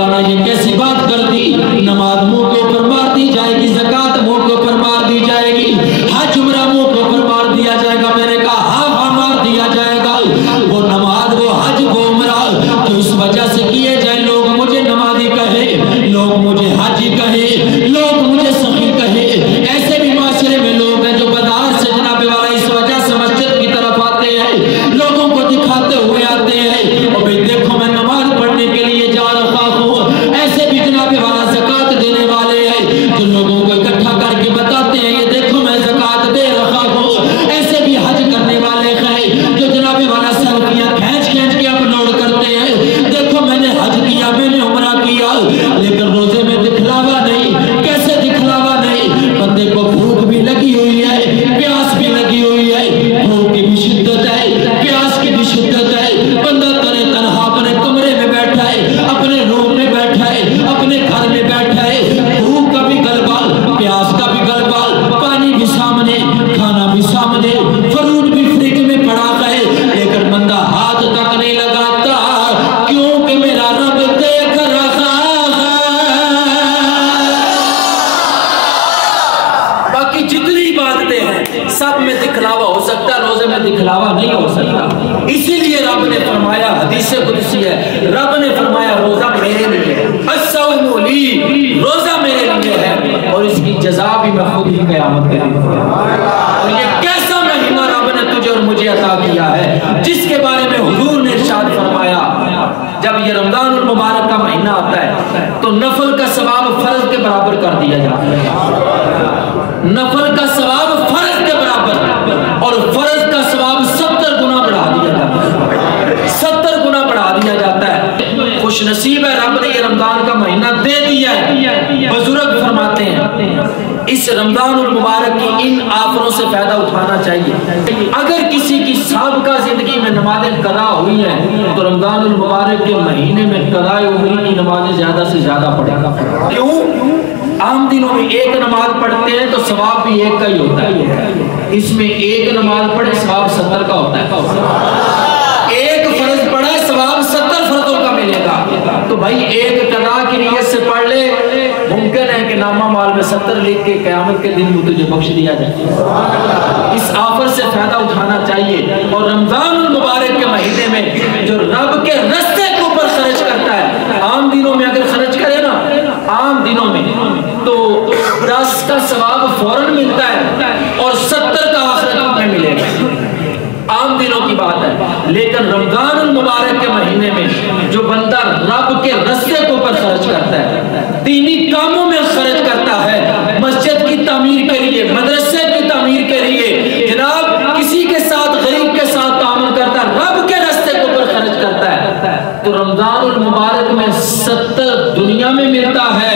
تعالیٰ نے یہ کیسی بات کر دی؟ نماز منہ کے اوپر مار دی جائے گی، زکات منہ کے اوپر مار دی جائے گی، حج عمرہ منہ کے اوپر مار دیا جائے گا۔ میں نے کہا ہاں ہاں مار دیا جائے گا۔ وہ نماز، وہ حج، وہ عمرہ جو اس وجہ سے کیے جائے، لوگ مجھے نمازی کہے، لوگ مجھے حاجی کہے، لوگ مجھے سخی کہے، ایسے بھی معاشرے میں لوگ ہیں جو بازار سے جناب والا اس وجہ سے مسجد کی طرف آتے ہیں، لوگوں کو دکھاتے ہوئے آتے ہیں اور بھئی دیکھو میں نماز پڑھنے کے لیے جا رہا ہوں۔ ایسے بھی جناب والا زکات دینے والے ہیں جو لوگوں کو اکٹھا کر کے بتاتے ہیں یہ دیکھو میں زکات دے رہا ہوں۔ ایسے بھی حج کرنے والے ہیں جو جناب والا سیلفیاں کھینچ کے اپلوڈ کرتے ہیں، دیکھو میں نے حج کیا، میں نے عمرہ کیا، لیکن روزے میں دکھلاوا نہیں۔ کیسے دکھلاوا نہیں؟ بندے کو بھوک بھی لگی ہوئی ہے، پیاس بھی لگی ہوئی ہے، بھوک کی بھی شدت ہے، پیاس کی بھی شدت ہے، بندہ تنے تنہا اپنے کمرے میں بیٹھا ہے، اپنے روم میں بیٹھا ہے، اپنے گھر میں بیٹھا ہے، بھوک کا بھی غلبہ، پیاس کا بھی غلبہ، پانی بھی سامنے، کھانا بھی سامنے، فروٹ بھی فریج میں پڑا ہے، لیکن بندہ ہاتھ تک نہیں لگاتا کیونکہ میرا رب دیکھ رہا ہے۔ باقی جتنی عبادتیں ہیں سب میں دکھلاوا ہو سکتا ہے، روزے میں دکھلاوا نہیں ہو سکتا۔ اسی لیے رب نے فرمایا، حدیث قدسی ہے، رب نے فرمایا روزہ میرے لیے ہے، الصوم لی، روزہ میرے لیے ہے اور اس کی جزا بھی میں خود ہی قیامت کے دن دوں گا۔ اور یہ کیسا مہینہ رب نے تجھے اور مجھے عطا کیا ہے جس کے بارے میں حضور نے ارشاد فرمایا جب یہ رمضان المبارک کا مہینہ آتا ہے تو نفل کا ثواب فرض کے برابر کر دیا جاتا ہے، نفل کا ثواب فرض کے برابر اور فرض کا ثواب 70 گنا بڑھا دیا جاتا ہے، 70 گنا بڑھا دیا جاتا ہے۔ خوش نصیب ہے رب نے یہ رمضان کا مہینہ دے دیا ہے۔ بزرگ فرماتے ہیں اس رمضان المبارک کی ان آفروں سے فائدہ اٹھانا چاہیے۔ اگر کسی کی سابقہ زندگی میں نمازیں قضا ہوئی ہیں تو رمضان المبارک کے مہینے میں قضاء عمری کی نمازیں زیادہ سے زیادہ پڑھیں۔ کیوں؟ عام دنوں میں ایک نماز پڑھتے ہیں تو ثواب بھی ایک کا ہی ہوتا ہے، اس میں ایک نماز پڑھے ثواب 70 کا ہوتا ہے، ایک فرض پڑھے ثواب 70 فرضوں کا ملے گا۔ تو بھائی ایک قضا کی نیت سے پڑھ لے، ممکن ہے کہ نامہ مال میں 70 لکھ کے قیامت کے دن میں تجھے بخش دیا جائے۔ اس آفر سے فائدہ اٹھانا چاہیے اور رمضان المبارک کے مہینے میں جو رب کے رستے کے اوپر خرچ کرتا ہے، عام دنوں میں اگر خرچ کرے نا، عام دنوں میں تو 10 کا ثواب فوراً ملتا ہے اور 70 کا آخرت میں ملے گا، عام دنوں کی بات ہے۔ لیکن رمضان المبارک کے مہینے میں جو بندہ رب کے رستے کے اوپر خرچ کرتا ہے، دینی کاموں میں خرچ کرتا ہے، مسجد کی تعمیر کے لیے، مدرسے کی تعمیر کے لیے، جناب کسی کے ساتھ غریب کے ساتھ تعامل کرتا ہے، رب کے رستے کے اوپر خرچ کرتا ہے، تو رمضان المبارک میں 70 دنیا میں ملتا ہے